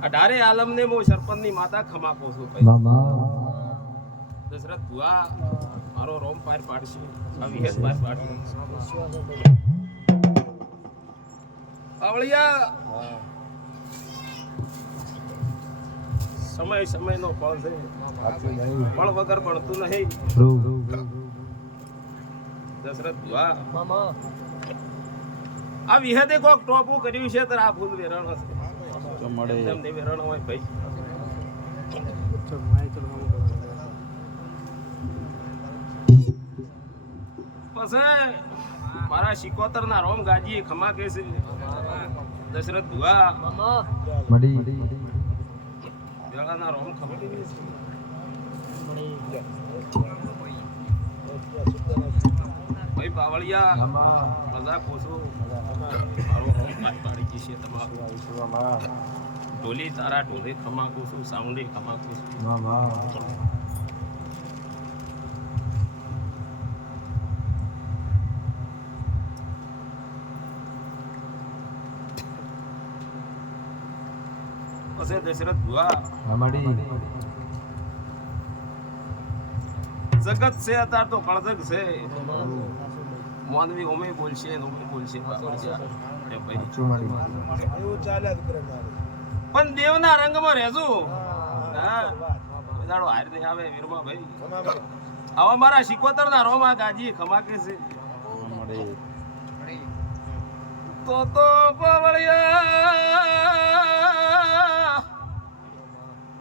અઢારે આલમ ને હું સરપંચ ની માતા ખમા પોસું ભાઈ દશરથ ભુવા મારો રોમ પાર પાડશે આ વિહેત પાર પાડશે આવળિયા સમય સમય નો ફળ છે ફળ વગર પડતું નહીં દશરથ ભુવા આ વિહેતે કોક ટોપું કર્યું છે તો આ ફૂલ વેરણ હશે મળે એમ વેરણ હોય ભાઈ પછી મારા શિકોતર ના રોમ ગાજી ખમા કે છે દશરથ ભુવા વેળા ના રોમ ખમા કે છે ભાઈ બાવળિયા મજા કોસો મારો રોમ પાડી જશે તમારું ઢોલી તારા ઢોલે ખમા કોસો સાઉન્ડે ખમા કોસો દશરથ ભુવા જગત છે અત્યારે તો કળજગ છે મોનવી ઓમે બોલશે ઓમે બોલશે પણ દેવના રંગમાં રહેજો દાડો હાર નહીં આવે વીરમા ભાઈ આવા મારા શિકોતર ના રોમા ગાજી ખમા કે છે તો પવળિયા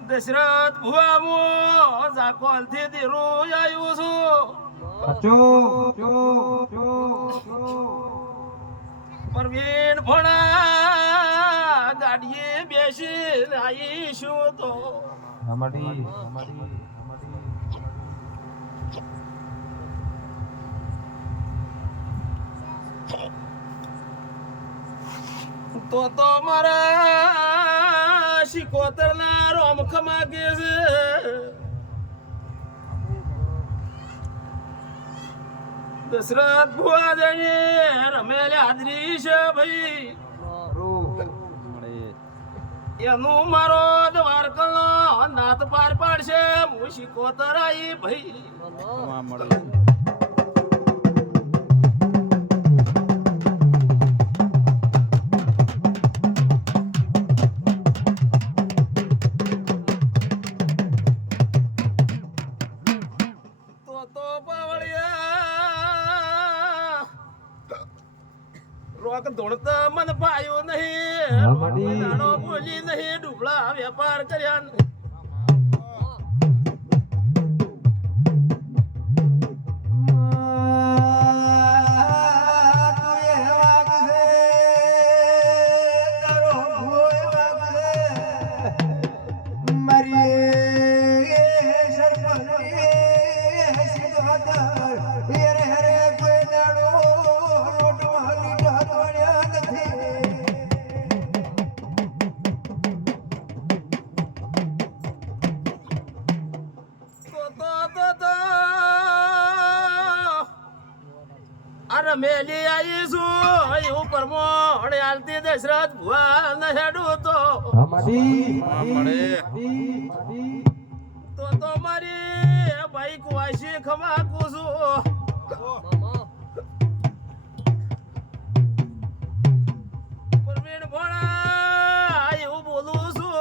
દશરથ ભુવા મો જાકોલ થી દેરો આવ્યો છું પરવીન ભણા ગાડીએ બેસીને આવીશું તો તો મારા શિકોતર ના રોમ ખમા કે છે દશરથ ભુવા જઈને રમેલ હાજરી છે ભાઈ એનું મારો દ્વારકનો નાથ પાર પાડશે હું શિકોતર આઈ ભાઈ ધોળતા મન પાયો નહીં નાનો બોલી નહીં ડુબળા વેપાર કર્યા મેલી આવીશું ઉપર મોડ આલતી દશરથ ભુવા ન હેડું તો મારી ભાઈ કુવાસી ખમા કુસું પરવીન ભણા એવું બોલું છું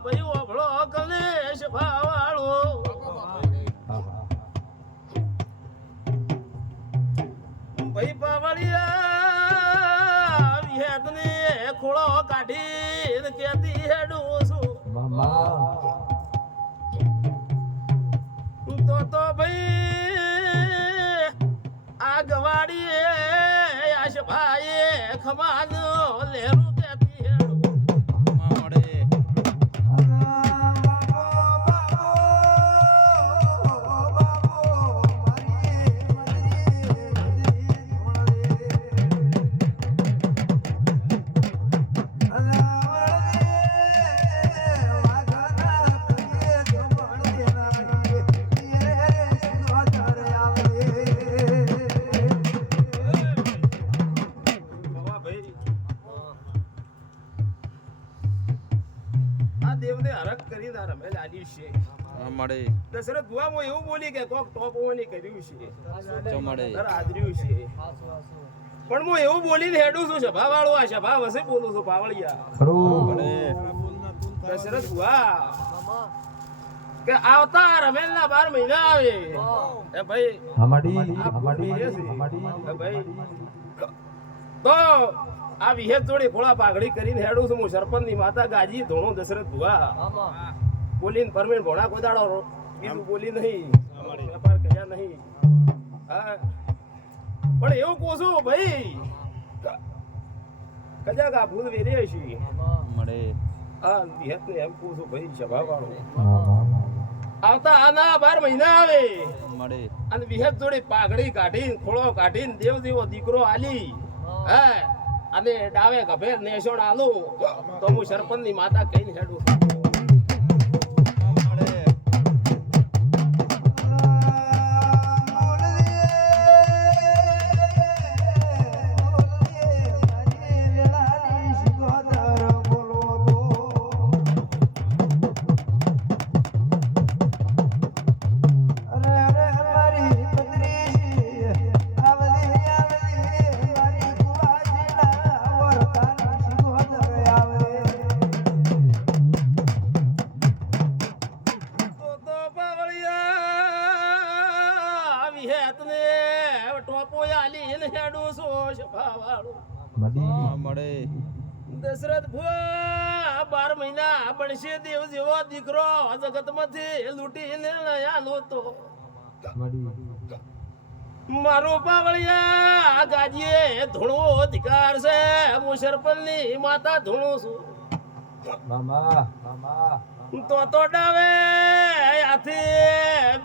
ભાઈ ઓભળો કલેશ ભાવાળું ભાઈ પાવળિયા વિહેતને ખોળો કાઢી કેતી હેડું છું તો ભાઈ આ ગવાડીએ આશભાઈએ ખમાનો લેરું કેતી હેડું દેવને હરખ કરીને આ રમેલ આલ્યું છે. મળે દશરથ ભુવા હું એવું બોલી કે કોક ટોપોને કર્યું છે. ચો મળે આદર્યું છે. પણ હું એવું બોલીને હેડું છું સભા વાળો આ સભા વસે બોલું છું પાવળિયા. દશરથ ભુવા કે આવતા રમેલના 12 મહિના આવે એ ભાઈ ભાઈ તો આ વિહેત જોડે ખોળા પાઘડી કરીને હેડું છું હું સરપંચ ની માતા ગાજી ધોણું દશરથ ભુવા બોલીને પરમેન ભોણા કોઈ દાડો બીજું બોલી નહીં વેપાર કર્યા નહીં. હા પણ એવું કહું છું ભાઈ કદાચ આ ભૂલ વેરી છે મળે હા વિહેત ને એમ કહું છું ભાઈ સભા વાળો આવતા આના 12 મહિના આવે મળે અને વિહેત જોડે પાઘડી કાઢીને ખોળો કાઢીને દેવ દેવો દીકરો આલી હે અને ડાવે ગભે નેસોણ આલુ તો હું સરપંચ ની માતા કહીને હેડું દશરથ ભુવા 12 મહિના બનશે દેવ જેવો દીકરો જગતમાંથી લૂટીને લયા તો મારો પાવળિયા ગાજીએ ધૂણો અધિકાર છે હું સરપંચની માતા ધૂણું છું તો ડાવે આથી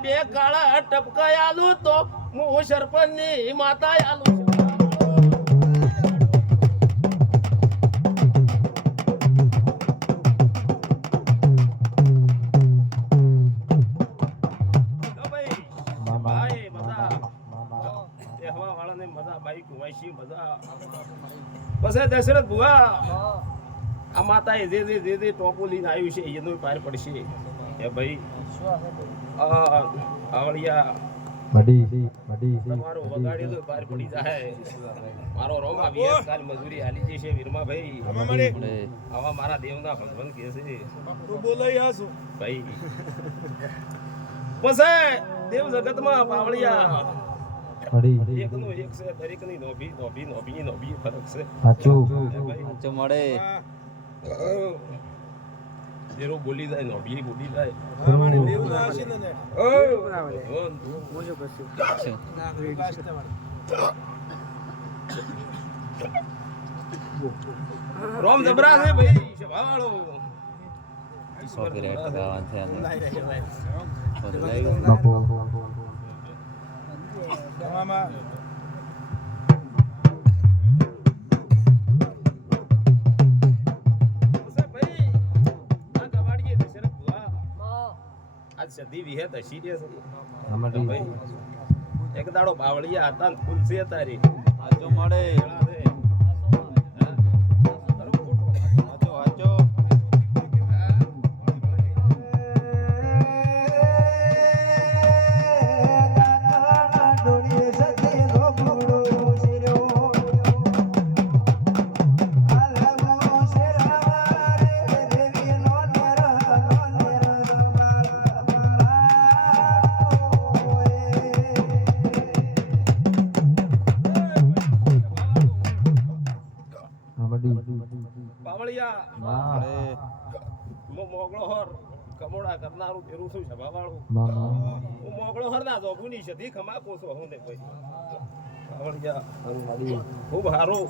2 કાળા ટપકાય આલું તો હું સરપંચની માતા આલું છું. પછી દશરથ ભુવા આ માતાએ જે ટોપો લઈને આવ્યું છે એનો પાર પડશે એ ભાઈ આવળિયા તમારો વગાડ્યો તો પાર પડી જાય. મારો રોમા 20 કાલ મજૂરી હાલી જશે વીરમા ભાઈ આવા મારા દેવના ભગવાન કહે છે ભાઈ. પછી દેવ જગતમાં પાવળિયા એકનો એક છે દરેકની નોભી ફરક છે. સાચું મળે જેરો બોલી જાય નોભી બોલી જાય. રોમ જબરા છે ભાઈ સભાવાળો કોપીરાઈટ ગાવા છે સદી વિહેત હસી દે એક દાડો બાવળિયા હતા ને ફૂલ છે તારી સાચું મળે મોગળો હર કમોડા કરનારું તેરું શું સભા વાળું હું મોગળો હર ના જોગુની સધી ખમાકો છો હું ને ભાઈ ખૂબ હારું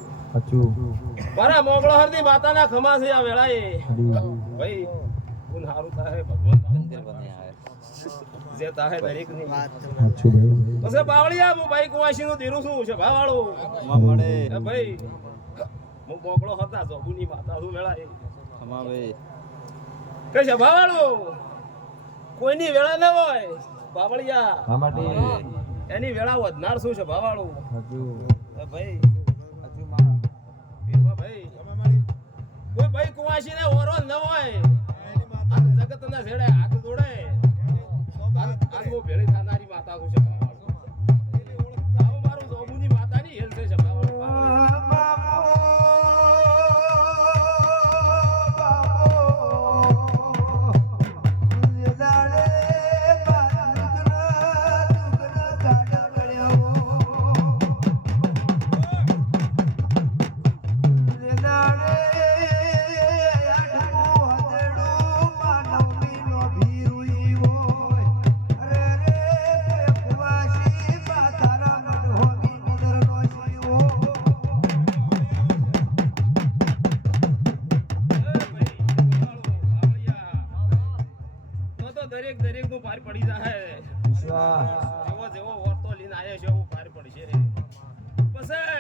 મારા મોગળો હર ની માતાના ખમા છે આ વેળાએ ભાઈ કોણ હારું થાય ભગવાન મંદિર બને આવે જે તાહે દરેક ની પછી બાવળિયા હું ભાઈ કુવાસી નું તેરું શું સભા વાળું મળે ભાઈ હું મોગળો હતા જોગુની માતા છું વેળાએ ખમા ભાઈ કે સભા વાળું કોઈની વેળા ન હોય બાવળિયા એની વેળા વધનાર શું છે ભાવાળું ભાઈ ભાઈ કોઈ ભાઈ કુવાસી ને ઓરો ન હોય આ જગતના છેડે હાથ જોડે આજ હું ભેળી થનારી માતા છું શંકાવાળી. આવું મારું જોબુની માતાની હેલ છે શંકાવાળી. દરેક દરેક નું પાર પડી જાય. જેવો જેવો વર્તો લઈને આવ્યો છે એવું પાર પડશે. પછી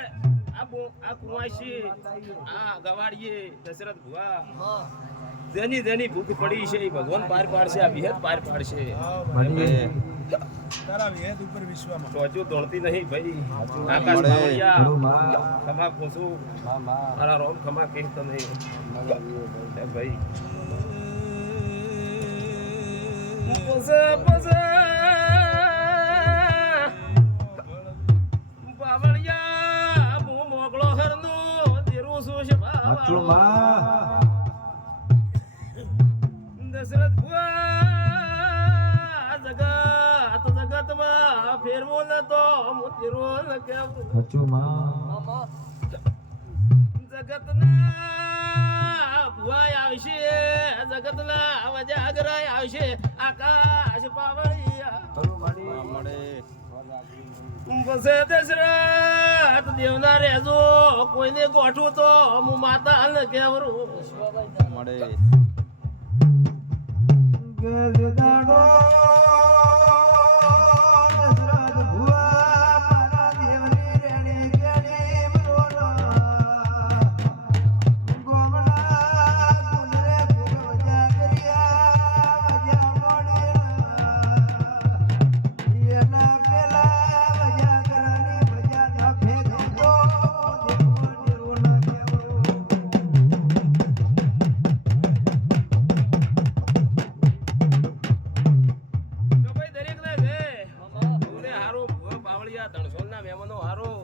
આ કુંવાસી આ ગવાડીએ દશરથ ભુવા જેની જેની ભૂખ પડી છે એ ભગવાન પાર પાડશે. આ વિહેત પાર પાડશે. તારા વેદ ઉપર વિશ્વમાં ટોચું દોડતી નહીં ભાઈ. આકાશ બાવળિયા ખમા ખોસું મારા રોમ ખમા કહેતો નહીં ભાઈ. બાવળિયા હું મોકળો હરનું તેરું શું છે દશરથ ભુવા જગતમાં ફેરવો નતો હું તેરો ન કેવું. જગતના ભુવાય આવશે, જગતના વજાગરાય આવશે. આકાશ પાવળિયા મળે બસે દશરથ દેવના રેજો કોઈને ગોઠવું તો હું માતા ન કેવરું. મળે દરેક ને છે હારું પાવળિયા ધણસોલ ના મહેમાનો હારું